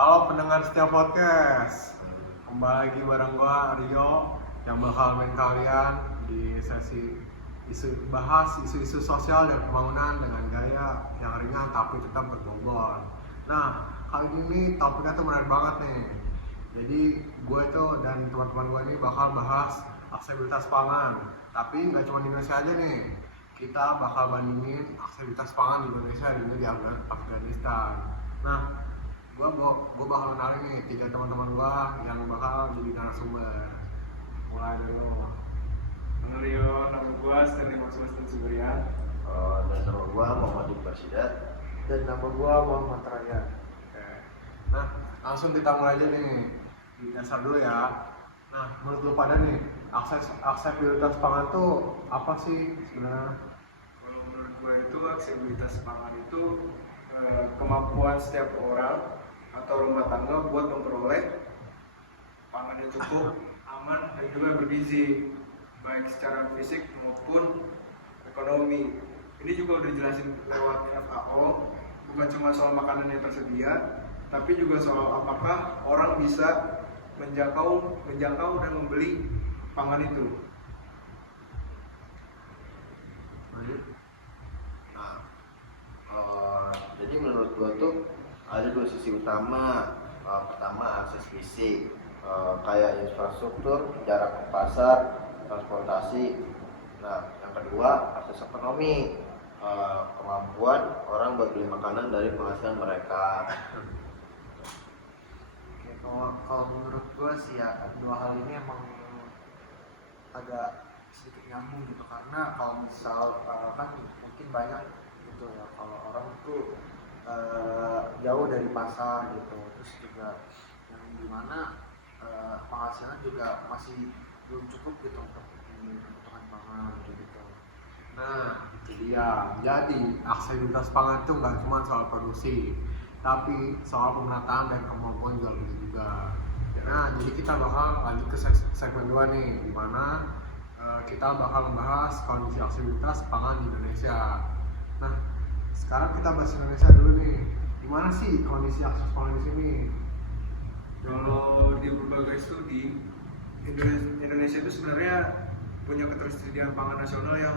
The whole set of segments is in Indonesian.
Halo pendengar setiap podcast, kembali lagi bareng gua Rio yang bakal main kalian di sesi bahas isu-isu sosial dan pembangunan dengan gaya yang ringan tapi tetap berbobot. Nah, kali ini topiknya tuh menarik banget nih. Jadi gue tuh dan teman-teman gue ini bakal bahas aksesibilitas pangan. Tapi nggak cuma di Indonesia aja nih. Kita bakal bandingin aksesibilitas pangan di Indonesia dan juga di Afghanistan. Nah, gue bakal kenalin nih 3 teman-teman gue yang bakal jadi narasumber. Mulai dulu. Halo Rio, nama gue Sterling Maximus Subrian. Dan nama gue Muhammad Iqbal Sidat. Dan nama gue Muhammad Raya. Oke. Nah, langsung kita mulai aja nih. Di dasar dulu ya. Nah, menurut lu pada nih, aksesibilitas pangan tuh apa sih sebenarnya? Kalau menurut gue itu aksesibilitas pangan itu kemampuan setiap orang atau rumah tangga buat memperoleh pangan yang cukup, aman, dan juga bergizi, baik secara fisik maupun ekonomi. Ini juga udah dijelasin lewat FAO, bukan cuma soal makanan yang tersedia, tapi juga soal apakah orang bisa menjangkau dan membeli pangan itu. Jadi menurut gue tuh ada 2 sisi utama. Pertama akses fisik, kayak infrastruktur, jarak ke pasar, transportasi. Nah, yang kedua akses ekonomi, kemampuan orang buat beli makanan dari penghasilan mereka. Oke, kalau menurut gue sih ya dua hal ini emang agak sedikit nyambung gitu, karena kalau misal kan mungkin banyak gitu ya kalau orang tuh jauh dari pasar gitu, terus juga yang dimana penghasilan juga masih belum cukup gitu untuk kebutuhan pangan gitu. Nah, itu dia. Jadi, aksesibilitas pangan itu nggak cuma soal produksi, tapi soal pemenataan dan kemampuan jual beli juga. Nah, jadi kita bakal lanjut ke segmen 2 nih, di mana kita bakal membahas kondisi aksesibilitas pangan di Indonesia. Nah, sekarang kita bahas Indonesia dulu nih. Gimana sih kondisi akses pangan di sini? Kalau di berbagai studi, Indonesia itu sebenarnya punya ketersediaan pangan nasional yang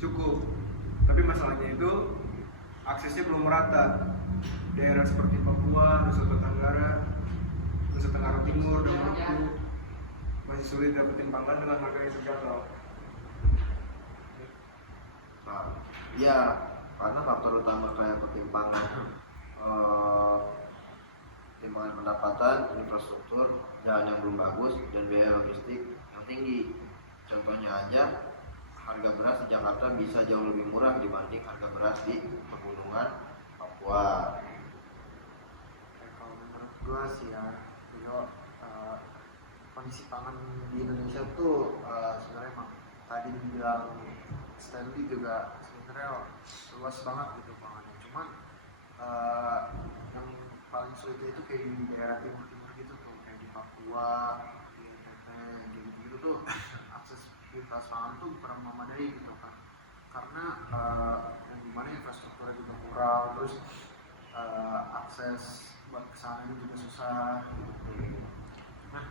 cukup, tapi masalahnya itu aksesnya belum merata. Daerah seperti Papua, Nusa Tenggara Timur, dan Maluku masih sulit dapetin pangan dengan harga yang terjangkau. Ya, karena faktor utama kayak ketimpangan pendapatan, infrastruktur, jalan yang belum bagus, dan biaya logistik yang tinggi. Contohnya aja, harga beras di Jakarta bisa jauh lebih murah dibanding harga beras di pegunungan Papua. Kalau menurut gue sih ya, kondisi pangan di Indonesia tuh sebenarnya emang tadi dibilang Stanley juga sebenarnya luas banget gitu pangannya. Cuman yang paling sulit itu kayak di daerah timur-timur gitu tuh, kayak di Papua, di NTT, gitu tuh aksesibilitas pangan tuh kurang memadai gitu kan, karena yang dimana infrastrukturnya juga kurang, terus akses buat kesana juga susah gitu. Nah,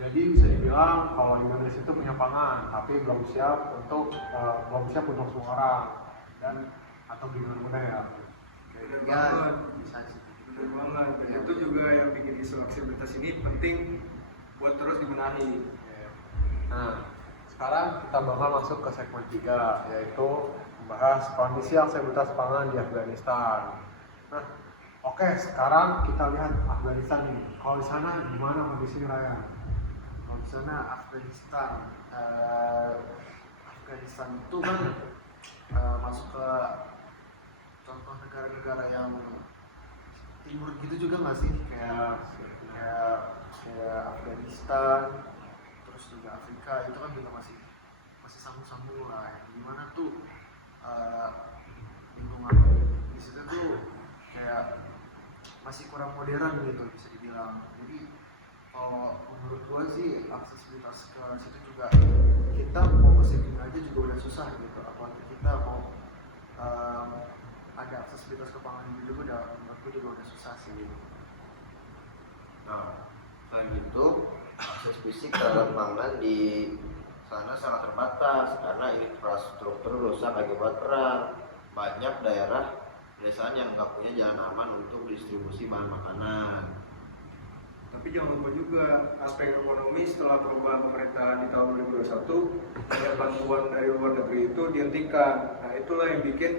jadi bisa dibilang kalau Indonesia itu punya pangan, tapi belum siap untuk semua orang dan atau gimana ya? Bener Ya, banget. bisa sih. Bener banget. Dan itu juga yang bikin isu aksesibilitas ini penting buat terus dibenahi. Nah, sekarang kita bakal masuk ke segmen 3, yaitu membahas kondisi aksesibilitas pangan di Afghanistan. Nah, oke, sekarang kita lihat Afghanistan nih. Kalau di sana gimana kondisinya, Raya? Kalau di sana Afghanistan itu kan masuk ke contoh negara-negara yang timur gitu juga nggak sih, kayak Afghanistan, terus juga Afrika itu kan juga masih sambung-sambung lah, yang dimana tuh lingkungan di situ tuh kayak masih kurang modern gitu bisa dibilang. Jadi kalau menurut gua sih aksesibilitas ke situ juga, kita mau ke sini aja juga udah susah gitu, apalagi kita mau ada aksesibilitas ke pangan juga menurut gua juga udah susah sih gitu. Nah, selain itu akses fisik terhadap pangan di sana sangat terbatas karena infrastruktur rusak akibat perang. Banyak daerah pedesaan yang nggak punya jalan aman untuk distribusi bahan makanan. Tapi jangan lupa juga aspek ekonomi setelah perubahan pemerintahan di tahun 2021, banyak bantuan dari luar negeri itu dihentikan. Nah itulah yang bikin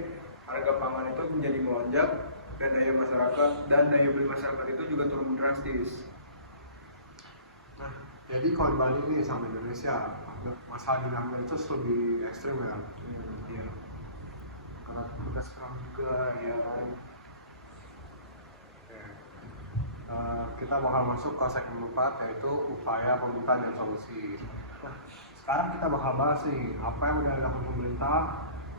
harga pangan itu menjadi melonjak dan daya beli masyarakat itu juga turun drastis. Nah, jadi kalau dibanding nih sama Indonesia, masalah di Amerika itu lebih ekstrim ya. Iya. Karena tugas perang juga ya kan. Oke. Kita bakal masuk ke segmen 4 yaitu upaya pemerintah dan solusi. Nah, sekarang kita bakal bahas nih apa yang udah dilakukan pemerintah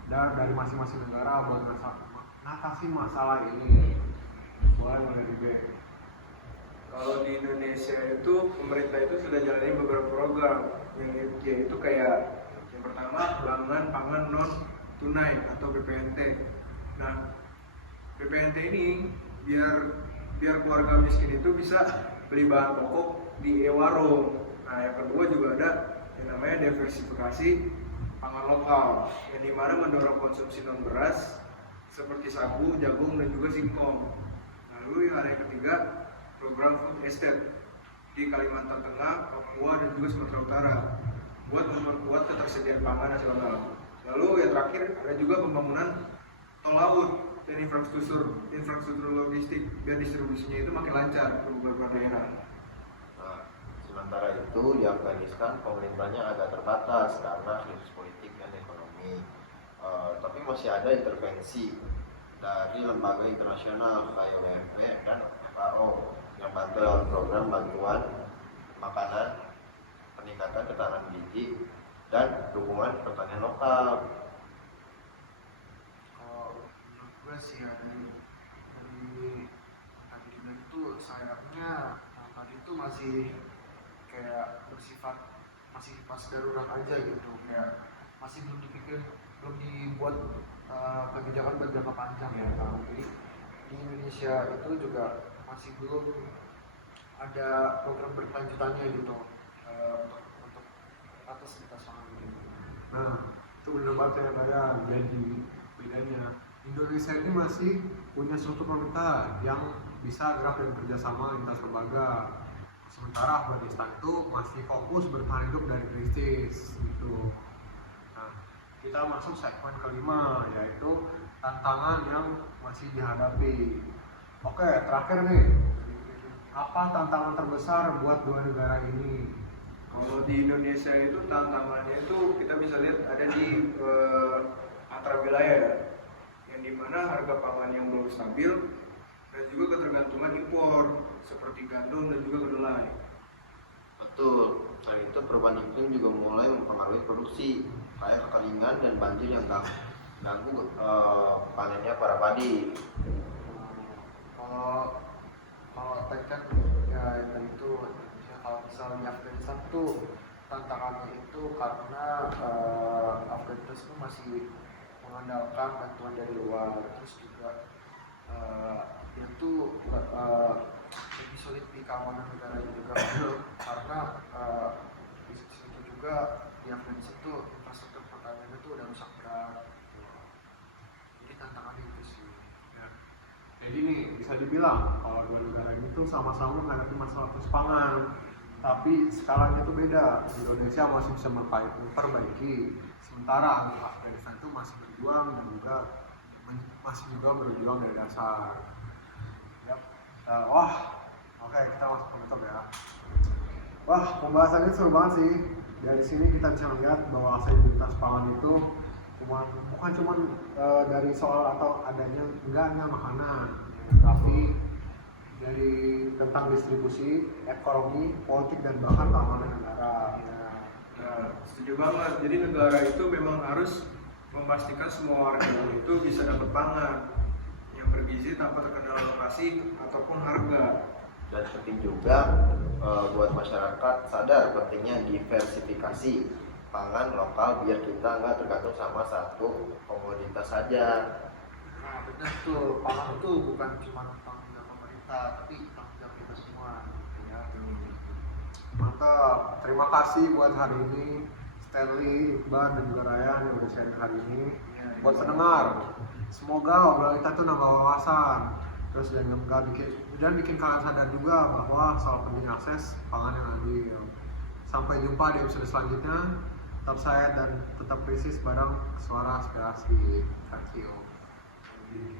dan dari masing-masing negara buat mengatasi masalah ini. Mulai dari B. Kalau di Indonesia itu pemerintah itu sudah jalanin beberapa program yang yaitu kayak yang pertama pangan non tunai atau BPNT. Nah, BPNT ini biar keluarga miskin itu bisa beli bahan pokok di e-warung. Nah, yang kedua juga ada yang namanya diversifikasi pangan lokal yang dimana mendorong konsumsi non beras seperti sagu, jagung dan juga singkong. Lalu yang ada yang ketiga program food estate di Kalimantan Tengah, Papua dan juga Sumatera Utara buat memperkuat ketersediaan pangan nasional. Lalu yang terakhir ada juga pembangunan tol laut dan infrastruktur logistik biar distribusinya itu makin lancar ke beberapa daerah. Nah, sementara itu di Afghanistan pemerintahnya agak terbatas karena krisis politik dan ekonomi. Tapi masih ada intervensi dari lembaga internasional kayak WFP dan FAO yang bantu lewat program bantuan makanan, peningkatan ketahanan gizi, dan dukungan pertanian lokal. Kalau menurut gue sih ya dari tadi itu sayangnya tadi itu masih kayak bersifat masih pas darurat aja gitu, kayak masih belum dibuat kebijakan berjangka panjang ya. Jadi di Indonesia itu juga masih belum ada program berkelanjutannya gitu untuk atas lintas pangan ini. Nah, itu benar banget ya Bayan. Jadi bedanya Indonesia ini masih punya struktur pemerintah yang bisa gerak dan kerjasama lintas lembaga. Sementara Afghanistan itu masih fokus bertahan hidup dari krisis gitu. Nah, kita masuk segmen kelima yaitu tantangan yang masih dihadapi. Oke, terakhir nih, apa tantangan terbesar buat dua negara ini? Kalau di Indonesia itu tantangannya itu kita bisa lihat ada di antara wilayah ya, yang dimana harga pangan yang belum stabil dan juga ketergantungan impor seperti gandum dan juga kedelai. Betul, selain itu perubahan iklim juga mulai mempengaruhi produksi kayak kekeringan dan banjir yang ganggu panennya para padi. Kalau tadi kan ya itu ya, kalau misalnya Afghanistan tuh tantangannya itu karena Afghanistan itu masih mengandalkan bantuan dari luar, terus juga dia tuh lebih sulit di keamanan negaranya juga karena di situ juga di Afghanistan tuh infrastruktur pertanian itu udah rusak berat. Jadi tantangannya itu sih. Ya. Jadi nih bisa dibilang kalau dua negara ini tuh sama-sama menghadapi masalah krisis pangan, tapi skalanya itu beda. Indonesia masih bisa memperbaiki, sementara Afghanistan itu masih berjuang dan juga masih berjuang dari dasar. Yap. Wah, oke kita masuk penutup ya. Wah, pembahasannya seru banget sih. Dari sini kita bisa melihat bahwa stabilitas pangan itu bukan cuma dari soal atau adanya enggaknya makanan, tapi dari tentang distribusi, ekonomi, politik dan bahkan keamanan negara. Nah, setuju banget. Jadi negara itu memang harus memastikan semua warga itu bisa dapat pangan yang bergizi tanpa terkena lokasi ataupun harga. Dan penting juga buat masyarakat sadar pentingnya diversifikasi pangan lokal biar kita nggak tergantung sama satu komoditas saja. Nah benar tuh, pangan tuh bukan cuma tanggung jawab pemerintah, tapi tanggung jawab kita semua. Ya. Mantap. Terima kasih buat hari ini Stanley, Iqbal, dan juga Ryan yang udah sharing hari ini. Buat pendengar, semoga obrolan kita tuh nambah wawasan. Terus dan bikin kalian sadar juga bahwa soal pentingnya akses pangan yang adil. Sampai jumpa di episode selanjutnya. Tetap sehat dan tetap krisis bareng suara aspirasi. Thank you.